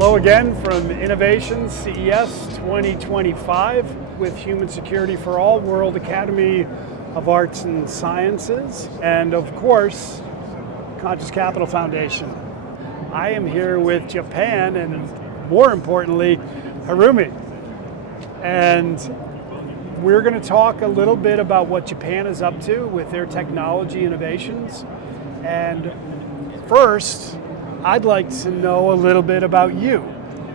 Hello again from Innovations CES 2025 with Human Security for All, World Academy of Arts and Sciences, and of course, Conscious Capital Foundation. I am here with Japan and more importantly, Harumi. And we're going to talk a little bit about what Japan is up to with their technology innovations. And first, I'd like to know a little bit about you.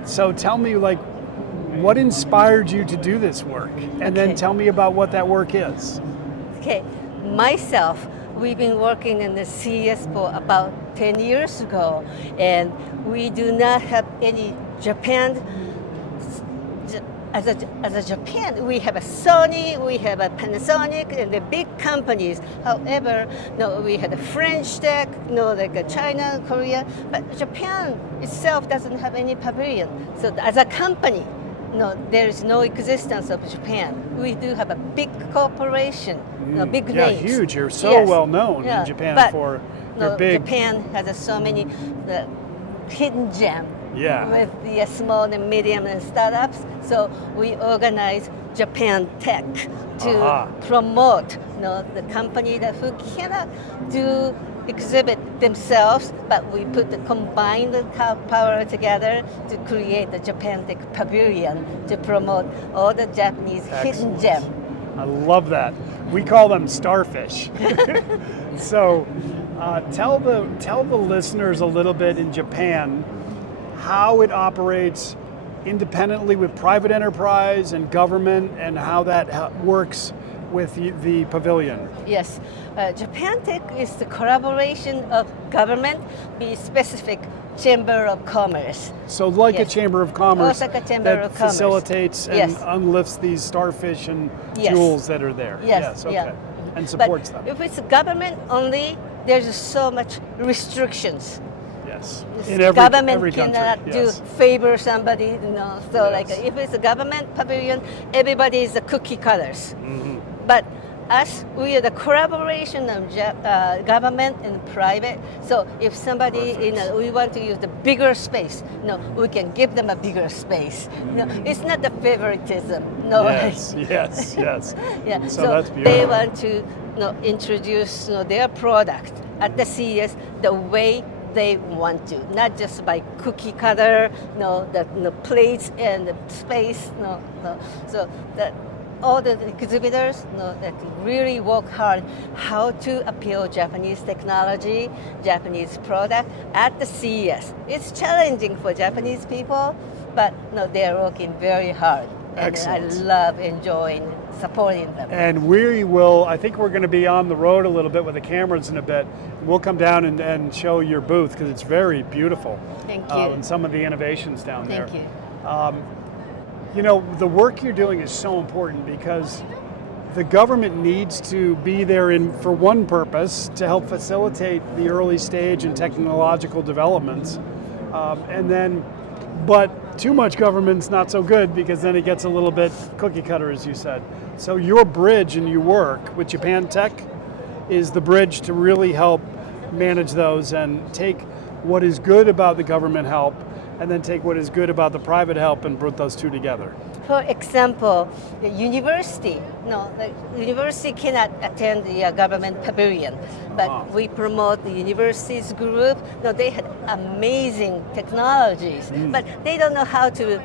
So tell me, what inspired you to do this work? And then tell me about what that work is. Okay, myself, we've been working in the CES for about 10 years ago, and we do not have any Japan. As a Japan, we have a Sony, we have a Panasonic, and the big companies. However, no, we had a French tech, like China, Korea, but Japan itself doesn't have any pavilion. So as a company, there is no existence of Japan. We do have a big corporation, big names. Yeah, huge. You're so well known in Japan for your big. Japan has so many hidden gems. Yeah. With the small and medium and startups. So we organize Japan Tech to promote the company who cannot do exhibit themselves, but we combine the power together to create the Japan Tech Pavilion to promote all the Japanese hidden gems. I love that. We call them starfish. So tell the listeners a little bit in Japan how it operates independently with private enterprise and government, and how that works with the pavilion. Yes, Japan Tech is the collaboration of government, be specific Chamber of Commerce. So a Chamber of Commerce Osaka Chamber that of Commerce facilitates and unlifts these starfish and jewels that are there. Yes, okay. And supports them. If it's government only, there's so much restrictions. Yes. Government cannot do favor somebody, So if it's a government pavilion, everybody is the cookie cutters. Mm-hmm. But us, we are the collaboration of government and private. So if somebody, we want to use the bigger space, we can give them a bigger space. It's not the favoritism. Yes. Yeah. So that's beautiful. They want to introduce their product at the CES the way they want to, not just by cookie cutter, the plates and the space, So that all the exhibitors that really work hard how to appeal Japanese technology, Japanese product at the CES. It's challenging for Japanese people, but they're working very hard. Excellent. And I love enjoying supporting them. And I think we're going to be on the road a little bit with the cameras in a bit. We'll come down and show your booth because it's very beautiful. Thank you. And some of the innovations down there. Thank you. The work you're doing is so important because the government needs to be there for one purpose, to help facilitate the early stage and technological developments. But too much government's not so good because then it gets a little bit cookie cutter, as you said. So your bridge and your work with Japan Tech is the bridge to really help manage those and take what is good about the government help and then take what is good about the private help and put those two together. For example, the university cannot attend the government pavilion, but we promote the universities group. They had amazing technologies, but they don't know how to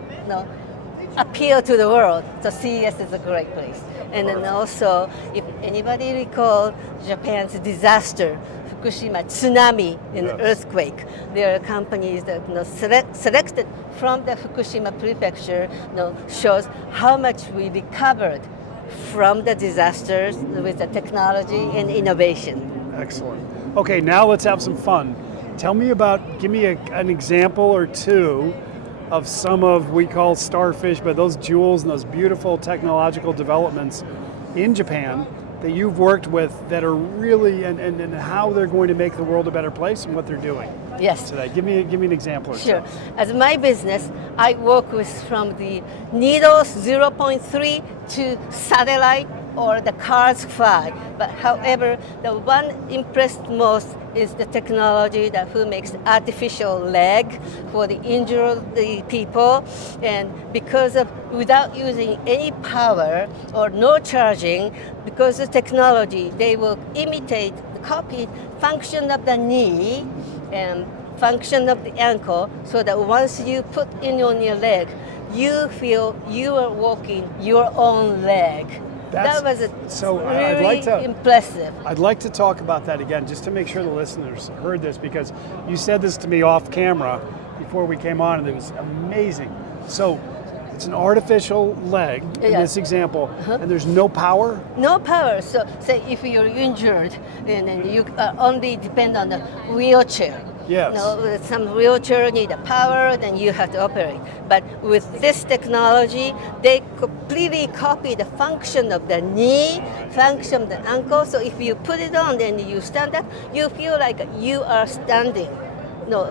appeal to the world. So CES is a great place. And then also, if anybody recall Japan's disaster, Fukushima tsunami and earthquake, there are companies that selected from the Fukushima prefecture shows how much we recovered from the disasters with the technology and innovation. Excellent. Okay, now let's have some fun. Give me an example or two of some of we call starfish, but those jewels and those beautiful technological developments in Japan that you've worked with that are really and how they're going to make the world a better place and what they're doing. Yes. Today, give me an example or two. Sure. As my business, I work with from the needles 0.3 to satellite or the cars fly. But however, the one impressed most is the technology that who makes artificial leg for the injured the people, and because of without using any power or no charging, because of technology, they will imitate, copy function of the knee and function of the ankle, so that once you put in on your leg, you feel you are walking your own leg. That was really impressive. I'd like to talk about that again, just to make sure the listeners heard this, because you said this to me off camera before we came on, and it was amazing. So it's an artificial leg in this example, and there's no power? No power. So say if you're injured, and then you only depend on the wheelchair. Yes. Some wheelchair need a power, then you have to operate. But with this technology, they completely copy the function of the knee, function of the ankle. So if you put it on, then you stand up, you feel like you are standing.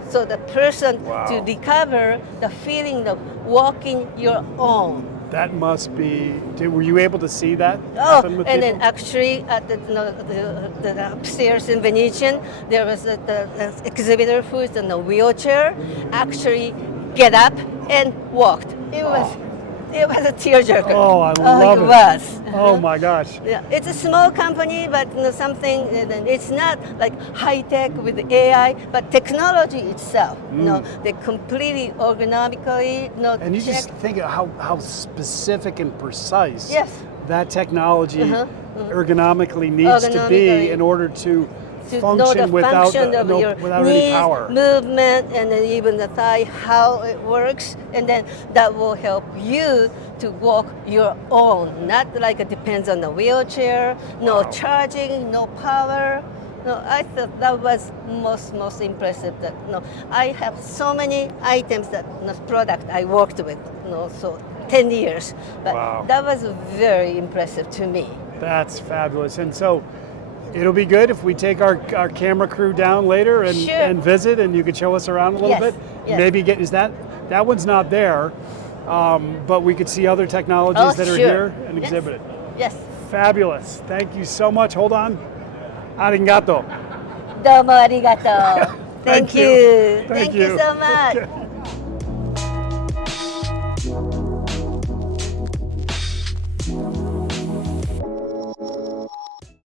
So the person to recover the feeling of walking your own. That must be. Were you able to see that And happen with people? then actually at the upstairs in Venetian, there was the exhibitor who is in a wheelchair, actually get up and walked. It was a tearjerker. Oh, I love it. It was. Oh my gosh. Yeah, it's a small company, but something. It's not like high tech with AI, but technology itself. They completely ergonomically. And you just think of how specific and precise that technology ergonomically needs to be in order to know the without function of your without knees, any power. movement, and then even the thigh, how it works, and then that will help you to walk your own. Not like it depends on the wheelchair, no charging, no power. I thought that was most impressive. That I have so many items that product I worked with, so 10 years, but that was very impressive to me. That's fabulous, and so. It'll be good if we take our camera crew down later and visit, and you could show us around a little bit. Yes. Maybe that one's not there, but we could see other technologies that are here and exhibit it. Yes. Fabulous. Thank you so much. Hold on. Arigato. Domo arigato. Thank you. Thank you so much.